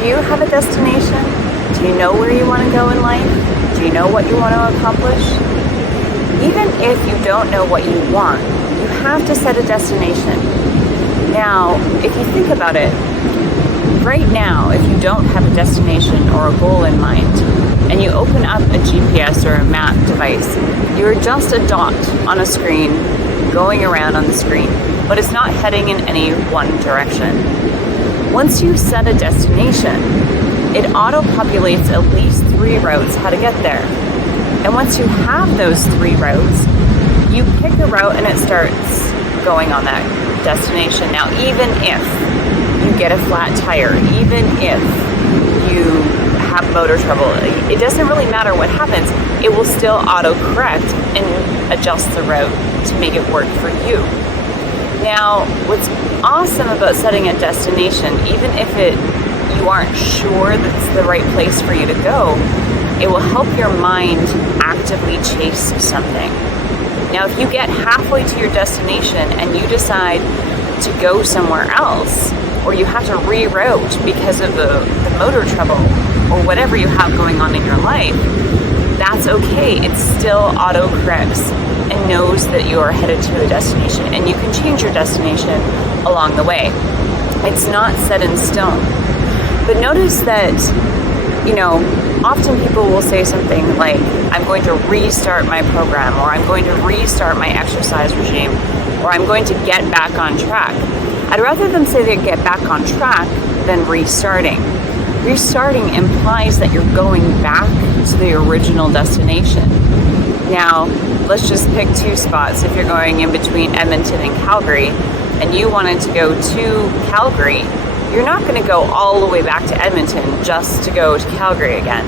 Do you have a destination? Do you know where you want to go in life? Do you know what you want to accomplish? Even if you don't know what you want, you have to set a destination. Now, if you think about it, right now, if you don't have a destination or a goal in mind, and you open up a GPS or a map device, you're just a dot on a screen going around on the screen, but it's not heading in any one direction. Once you set a destination, it auto-populates at least 3 routes how to get there. And once you have those 3 routes, you pick a route and it starts going on that destination. Now, even if you get a flat tire, even if you have motor trouble, it doesn't really matter what happens. It will still auto-correct and adjust the route to make it work for you. Now, what's awesome about setting a destination, even if you aren't sure that it's the right place for you to go, it will help your mind actively chase something. Now, if you get halfway to your destination and you decide to go somewhere else, or you have to reroute because of the motor trouble or whatever you have going on in your life, that's okay. It still auto-corrects and knows that you are headed to a destination, and you can change your destination along the way. It's not set in stone. But notice that, often people will say something like, I'm going to restart my program, or I'm going to restart my exercise regime, or I'm going to get back on track. I'd rather them say they get back on track than restarting. Restarting implies that you're going back to the original destination. Now, let's just pick 2 spots. If you're going in between Edmonton and Calgary, and you wanted to go to Calgary, you're not going to go all the way back to Edmonton just to go to Calgary again.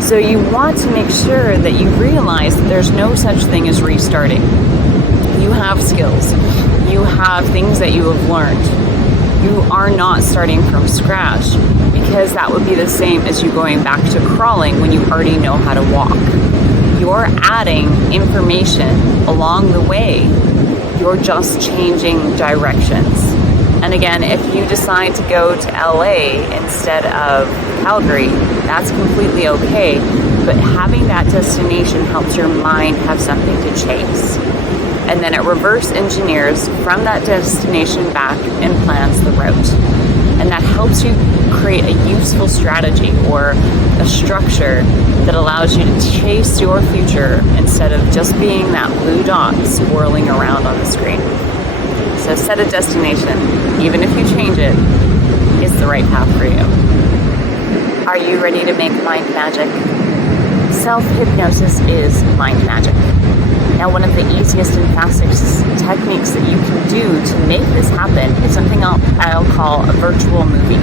So you want to make sure that you realize that there's no such thing as restarting. You have skills. You have things that you have learned. You are not starting from scratch, because that would be the same as you going back to crawling when you already know how to walk. You're adding information along the way. You're just changing directions. And again, if you decide to go to LA instead of Calgary, that's completely okay. But having that destination helps your mind have something to chase. And then it reverse engineers from that destination back and plans the route. And that helps you create a useful strategy or a structure that allows you to chase your future instead of just being that blue dot swirling around on the screen. So set a destination, even if you change it, it's the right path for you. Are you ready to make mind magic? Self-hypnosis is mind magic. Now, one of the easiest and fastest techniques that you can do to make this happen is something I'll call a virtual movie.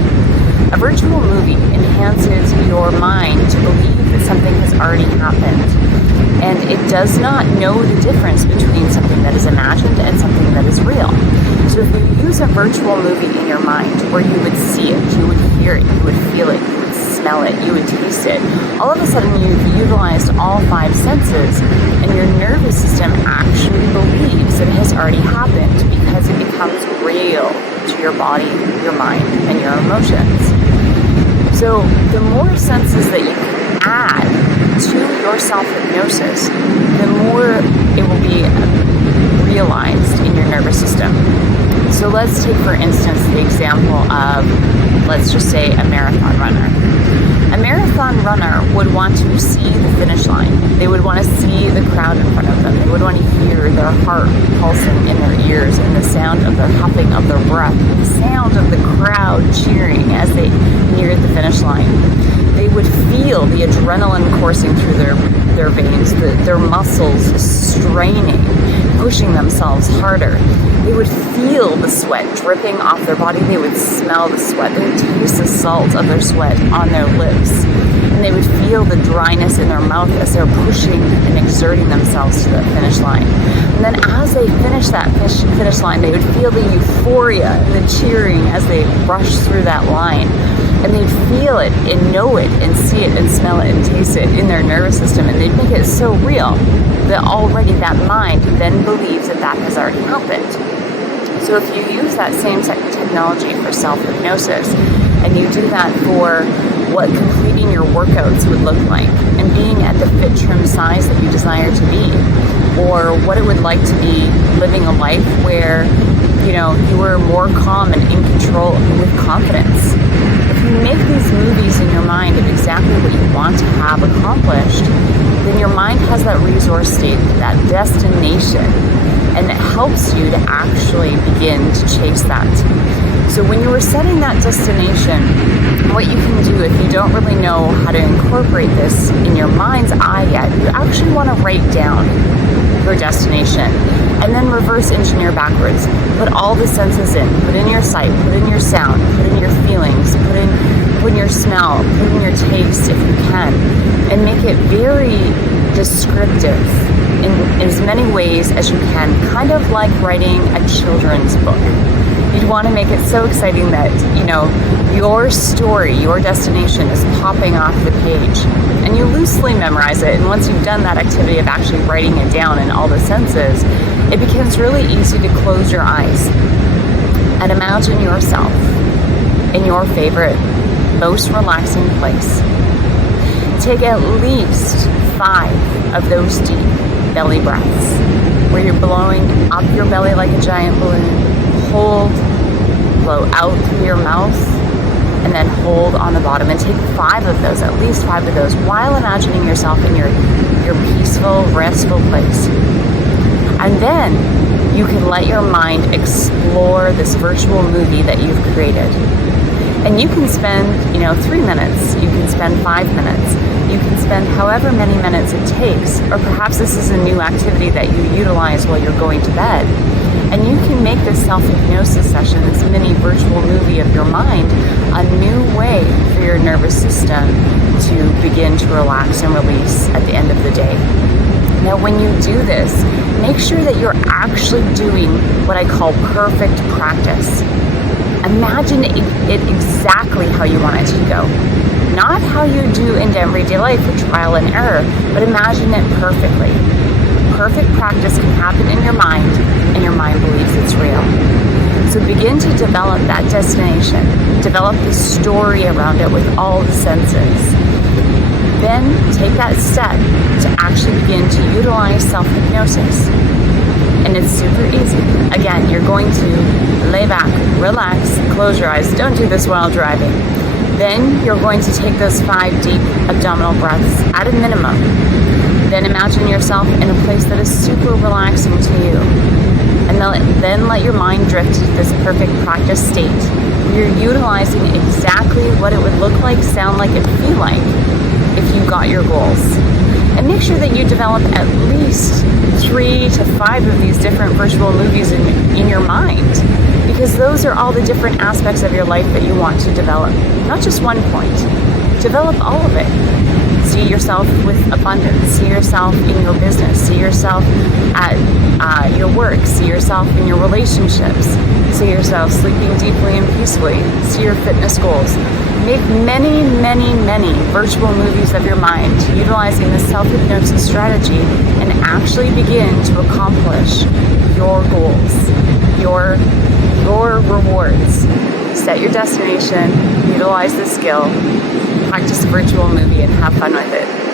A virtual movie enhances your mind to believe that something has already happened. And it does not know the difference between something that is imagined and something that is real. So if you use a virtual movie in your mind where you would see it, you would hear it, you would feel it, you would smell it, you would taste it, all of a sudden you've utilized all 5 senses, and your nervous system actually believes that it has already happened because it becomes real to your body, your mind, and your emotions. So the more senses that you can add to your self-hypnosis, the more it will be realized in your nervous system. So let's take, for instance, the example of, let's just say, a marathon runner. A marathon runner would want to see the finish line. They would want to see the crowd in front of them. They would want to hear their heart pulsing in their ears and the sound of their huffing of their breath, the sound of the crowd cheering as they neared the finish line. They would feel the adrenaline coursing through their veins, their muscles straining, pushing themselves harder. They would feel the sweat dripping off their body. They would smell the sweat. They would taste the salt of their sweat on their lips. And they would feel the dryness in their mouth as they're pushing and exerting themselves to the finish line. And then as they finish that finish line, they would feel the euphoria and the cheering as they rush through that line. And they'd feel it and know it and see it and smell it and taste it in their nervous system. And they'd make it so real that already that mind then believes that that has already happened. So if you use that same technology for self-hypnosis and you do that for what completing your workouts would look like, and being at the fit trim size that you desire to be, or what it would like to be living a life where, you were more calm and in control with confidence. If you make these movies in your mind of exactly what you want to have accomplished, then your mind has that resource state, that destination, and it helps you to actually begin to chase that. So when you are setting that destination, what you can do if you don't really know how to incorporate this in your mind's eye yet, you actually want to write down your destination and then reverse engineer backwards. Put all the senses in. Put in your sight, put in your sound, put in your feelings, put in your smell, put in your taste if you can, and make it very descriptive in as many ways as you can, kind of like writing a children's book. You'd want to make it so exciting that, your story, your destination is popping off the page. And you loosely memorize it. And once you've done that activity of actually writing it down in all the senses, it becomes really easy to close your eyes and imagine yourself in your favorite, most relaxing place. Take at least 5 of those deep belly breaths where you're blowing up your belly like a giant balloon. Hold, blow out through your mouth, and then hold on the bottom. And take 5 of those, at least 5 of those, while imagining yourself in your peaceful, restful place. And then you can let your mind explore this virtual movie that you've created. And you can spend, 3 minutes, you can spend 5 minutes, you can spend however many minutes it takes, or perhaps this is a new activity that you utilize while you're going to bed. And you can make this self-hypnosis session, this mini virtual movie of your mind, a new way for your nervous system to begin to relax and release at the end of the day. Now, when you do this, make sure that you're actually doing what I call perfect practice. Imagine it exactly how you want it to go. Not how you do in everyday life with trial and error, but imagine it perfectly. Perfect practice can happen in your mind, and your mind believes it's real. So begin to develop that destination. Develop the story around it with all the senses. Then take that step to actually begin to utilize self-hypnosis. And it's super easy. Again, you're going to lay back, relax, close your eyes. Don't do this while driving. Then you're going to take those 5 deep abdominal breaths at a minimum. Then imagine yourself in a place that is super relaxing to you. And then let your mind drift to this perfect practice state. You're utilizing exactly what it would look like, sound like, and feel like if you got your goals. And make sure that you develop at least 3 to 5 of these different virtual movies in your mind, because those are all the different aspects of your life that you want to develop. Not just one point. Develop all of it. See yourself with abundance. See yourself in your business. See yourself at your work. See yourself in your relationships. See yourself sleeping deeply and peacefully. See your fitness goals. Make many, many, many virtual movies of your mind utilizing the self-hypnosis strategy, and actually begin to accomplish your goals, your rewards. Set your destination, utilize the skill, practice a virtual movie, and have fun with it.